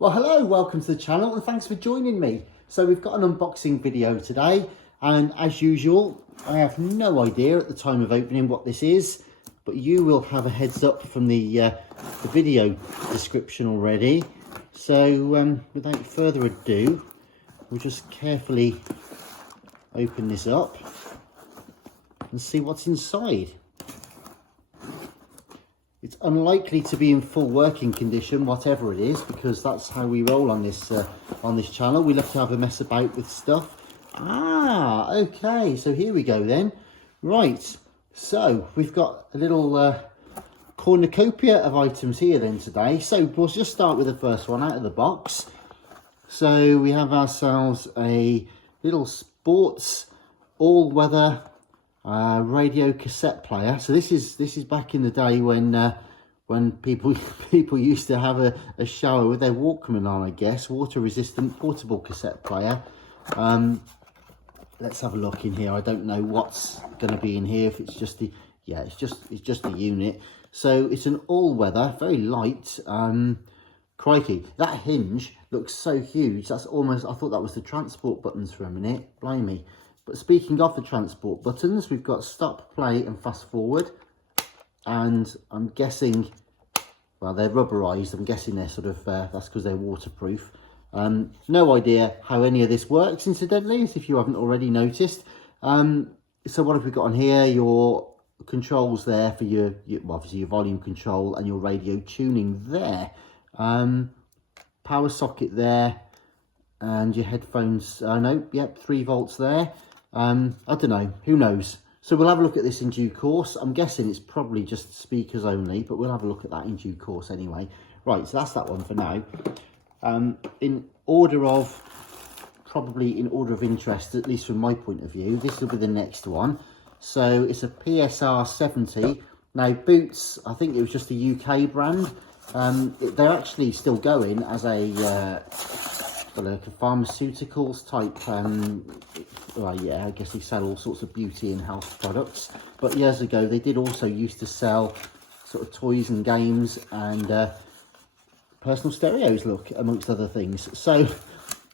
Well, hello, welcome to the channel and thanks for joining me. So we've got an unboxing video today, and as usual, I have no idea at the time of opening what this is, but you will have a heads up from the video description already. So without further ado, we'll just carefully open this up and see what's inside. It's unlikely to be in full working condition, whatever it is, because that's how we roll on this channel. We love to have a mess about with stuff. Okay, so here we go then. Right, so we've got a little cornucopia of items here then today. So we'll just start with the first one out of the box. So we have ourselves a little sports all-weather radio cassette player. So this is back in the day when people used to have a shower with their Walkman on, I guess. Water resistant portable cassette player. Let's have a look in here. I don't know what's going to be in here. If it's just the it's just the unit. So it's an all-weather, very light. Crikey, that hinge looks so huge. That's almost, I thought that was the transport buttons for a minute. Blimey. But speaking of the transport buttons, we've got stop, play and fast forward. And I'm guessing, well, they're rubberized. I'm guessing they're sort of, that's because they're waterproof. No idea how any of this works, incidentally, as if you haven't already noticed. So what have we got on here? Your controls there for your obviously your volume control and your radio tuning there. Power socket there. And your headphones, yep, 3 volts there. I don't know, who knows? So we'll have a look at this in due course. I'm guessing it's probably just speakers only, but we'll have a look at that in due course anyway. Right, so that's that one for now. Probably in order of interest, at least from my point of view, this will be the next one. So it's a PSR 70. Now Boots, I think it was just a UK brand. They're actually still going as a like a pharmaceuticals type, well, yeah, I guess they sell all sorts of beauty and health products. But years ago, they did also used to sell sort of toys and games and personal stereos, look, amongst other things. So,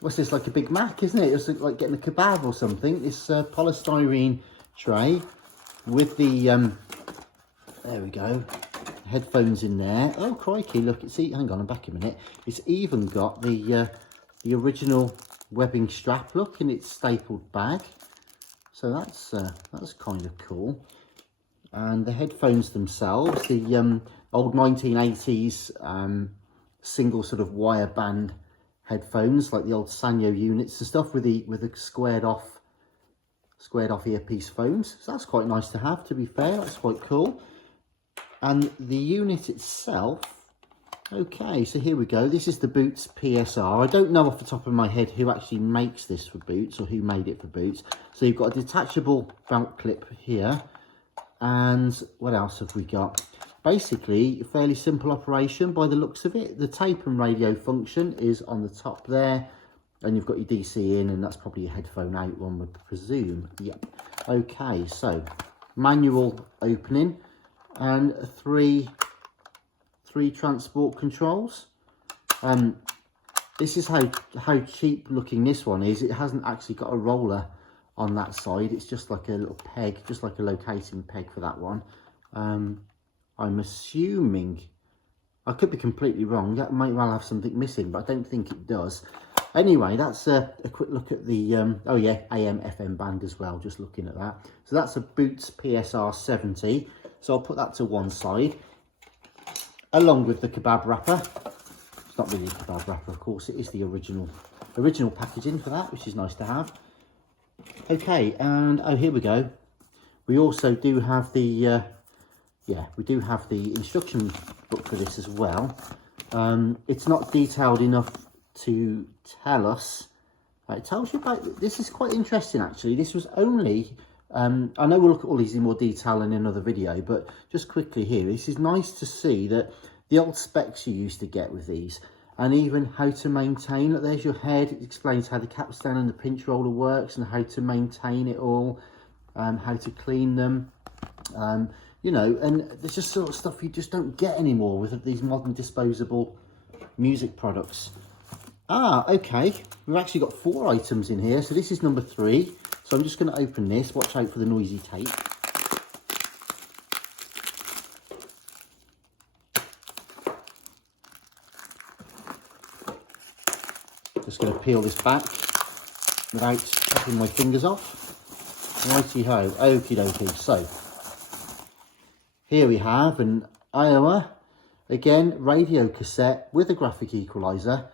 what's this, like a Big Mac, isn't it? It's like getting a kebab or something. This polystyrene tray with the, there we go, headphones in there. Oh, crikey, look, hang on, I'm back a minute. It's even got the original webbing strap look in its stapled bag, so that's kind of cool. And the headphones themselves, the old 1980s single sort of wire band headphones, like the old Sanyo units and stuff, with the squared off earpiece phones. So that's quite nice to have, to be fair. That's quite cool. And the unit itself, okay, so here we go. This is the Boots PSR. I don't know off the top of my head who actually makes this for Boots or who made it for Boots. So you've got a detachable belt clip here. And what else have we got? Basically, a fairly simple operation by the looks of it. The tape and radio function is on the top there. And you've got your DC in, and that's probably a headphone out, one would presume. Yep. Okay, so manual opening and three transport controls. This is how cheap looking this one is. It hasn't actually got a roller on that side. It's just like a little peg, just like a locating peg for that one. I'm assuming, I could be completely wrong, that might well have something missing, but I don't think it does. Anyway, that's a quick look at the oh yeah, AM FM band as well, just looking at that. So that's a Boots PSR 70. So I'll put that to one side, along with the kebab wrapper. It's not really a kebab wrapper, of course, it is the original packaging for that, which is nice to have. Okay, and oh, here we go. We also do have the we do have the instruction book for this as well. It's not detailed enough to tell us. It tells you about, this is quite interesting actually. This was only I know we'll look at all these in more detail in another video, but just quickly here, this is nice to see that the old specs you used to get with these, and even how to maintain. Look, there's your head. It explains how the capstan and the pinch roller works and how to maintain it all, how to clean them, you know, and there's just sort of stuff you just don't get anymore with these modern disposable music products. Ah, okay. We've actually got 4 items in here. So this is number 3. So I'm just going to open this. Watch out for the noisy tape. Just going to peel this back without taking my fingers off. Righty-ho. Okie dokie. So here we have an Aiwa. Again, radio cassette with a graphic equaliser.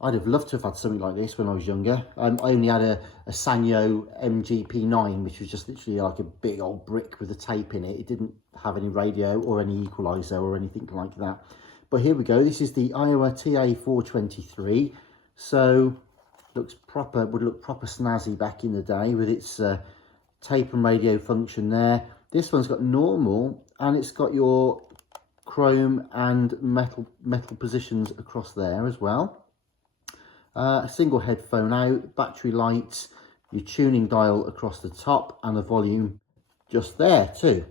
I'd have loved to have had something like this when I was younger. I only had a Sanyo M-G34DT, which was just literally like a big old brick with a tape in it. It didn't have any radio or any equaliser or anything like that. But here we go. This is the Aiwa TA423. So looks proper, would look proper snazzy back in the day with its tape and radio function there. This one's got normal and it's got your chrome and metal positions across there as well. A single headphone out, battery lights, your tuning dial across the top and the volume just there too.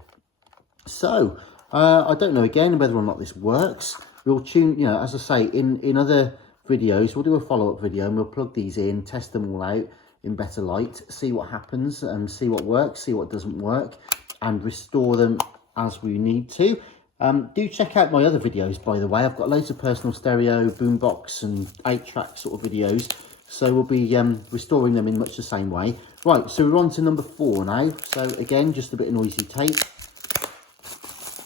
So I don't know again whether or not this works. We'll tune, you know, as I say, in other videos we'll do a follow-up video and we'll plug these in, test them all out in better light, see what happens and see what works, see what doesn't work, and restore them as we need to. Do check out my other videos, by the way. I've got loads of personal stereo, boombox and 8-track sort of videos. So we'll be restoring them in much the same way. Right, so we're on to number 4 now. So again, just a bit of noisy tape.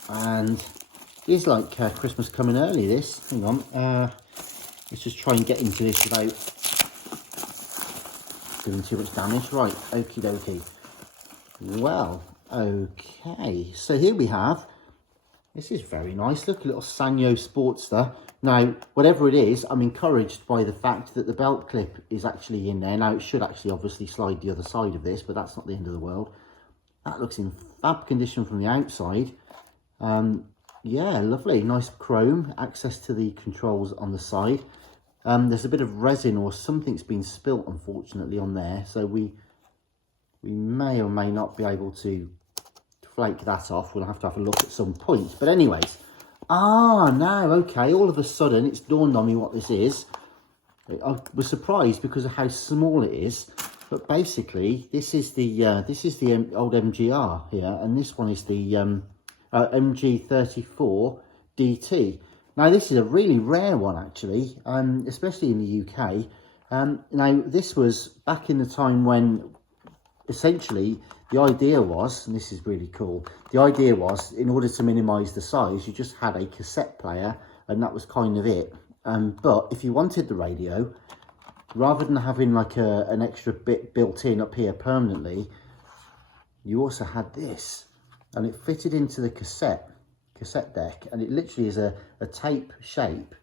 And it's like Christmas coming early, this. Hang on. Let's just try and get into this without doing too much damage. Right, okie dokie. Well, okay. So here we have... This is very nice. Look, a little Sanyo Sportster. Now, whatever it is, I'm encouraged by the fact that the belt clip is actually in there. Now, it should actually obviously slide the other side of this, but that's not the end of the world. That looks in fab condition from the outside. Yeah, lovely. Nice chrome. Access to the controls on the side. There's a bit of resin or something's been spilt, unfortunately, on there. So we may or may not be able to flake that off. We'll have to have a look at some point. But anyways, now, okay, all of a sudden it's dawned on me what this is. I was surprised because of how small it is. But basically, this is the old MGR here, and this one is the M-G34DT. Now, this is a really rare one, actually, especially in the UK. Now, this was back in the time when, essentially, the idea was, and this is really cool, the idea was, in order to minimise the size, you just had a cassette player, and that was kind of it. But if you wanted the radio, rather than having like an extra bit built in up here permanently, you also had this, and it fitted into the cassette deck, and it literally is a tape shape,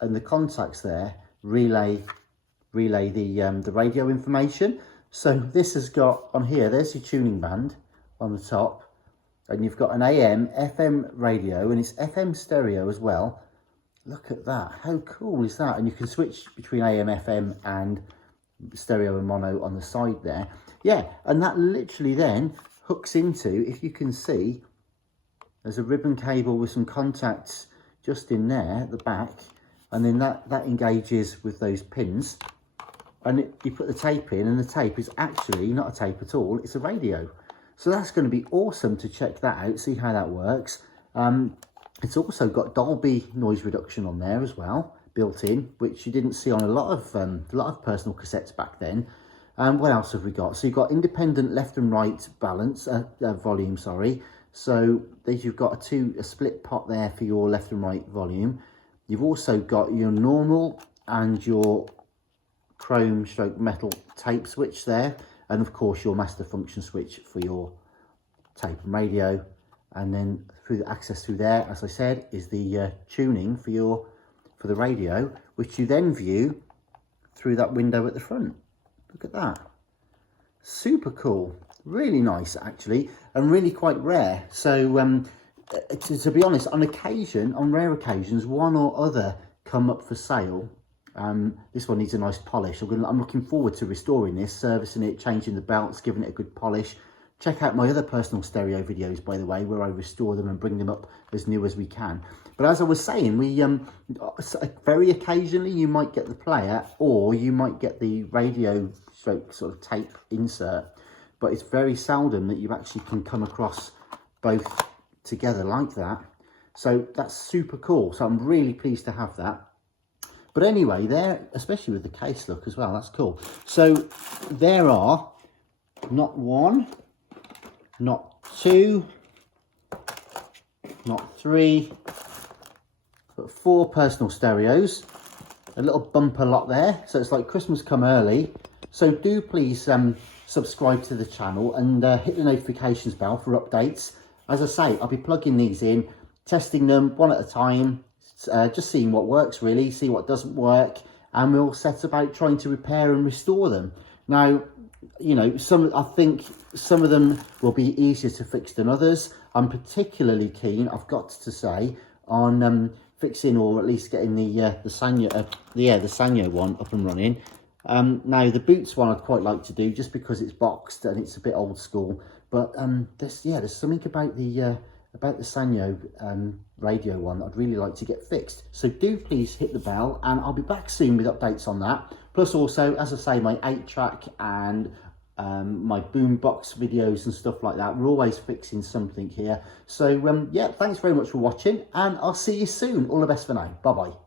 and the contacts there relay the radio information. So this has got on here, there's your tuning band on the top, and you've got an AM FM radio, and it's FM stereo as well. Look at that, how cool is that? And you can switch between AM, FM and stereo and mono on the side there. Yeah, and that literally then hooks into, if you can see, there's a ribbon cable with some contacts just in there at the back, and then that engages with those pins, and you put the tape in, and the tape is actually not a tape at all, it's a radio. So that's going to be awesome to check that out, see how that works. It's also got Dolby noise reduction on there as well, built in, which you didn't see on a lot of personal cassettes back then. What else have we got? So you've got independent left and right balance, volume, sorry. So you've got a split pot there for your left and right volume. You've also got your normal and your chrome stroke metal tape switch there, and of course your master function switch for your tape and radio. And then through the access through there, as I said, is the tuning for the radio, which you then view through that window at the front. Look at that, super cool, really nice actually, and really quite rare. So to be honest, on rare occasions, one or other come up for sale. This one needs a nice polish. I'm looking forward to restoring this, servicing it, changing the belts, giving it a good polish, Check out my other personal stereo videos, by the way, where I restore them and bring them up as new as we can. But as I was saying, we very occasionally you might get the player, or you might get the radio stroke sort of tape insert, but it's very seldom that you actually can come across both together like that. So that's super cool. So I'm really pleased to have that. But anyway, there, especially with the case look as well, that's cool. So there are not one, not two, not three, but 4 personal stereos. A little bumper lot there, so it's like Christmas come early. So do please subscribe to the channel and hit the notifications bell for updates. As I say, I'll be plugging these in, testing them one at a time, just seeing what works really, see what doesn't work, and we'll set about trying to repair and restore them. Now, you know, I think some of them will be easier to fix than others. I'm particularly keen, I've got to say, on fixing, or at least getting the Sanyo, the Sanyo one up and running. Now the Boots one I'd quite like to do, just because it's boxed and it's a bit old school. But there's something about the Sanyo radio one that I'd really like to get fixed. So do please hit the bell, and I'll be back soon with updates on that. Plus also, as I say, my 8-track and my boombox videos and stuff like that. We're always fixing something here. So yeah, thanks very much for watching, and I'll see you soon. All the best for now. Bye bye.